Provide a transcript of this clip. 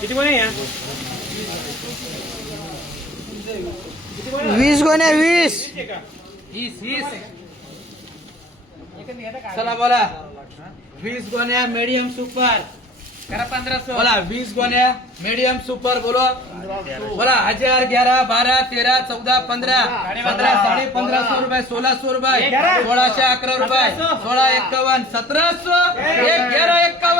किती कोण आहे या 20 गोण्या 20. 20 चला बोला 20 गोण्या मीडियम सुपर करा 1500 बोला 20 गोण्या मीडियम सुपर बोलो बोला 1000 11 12 13 14 15 15 1550 रुपये 1600 रुपये 1611 रुपये 1651 1700 1151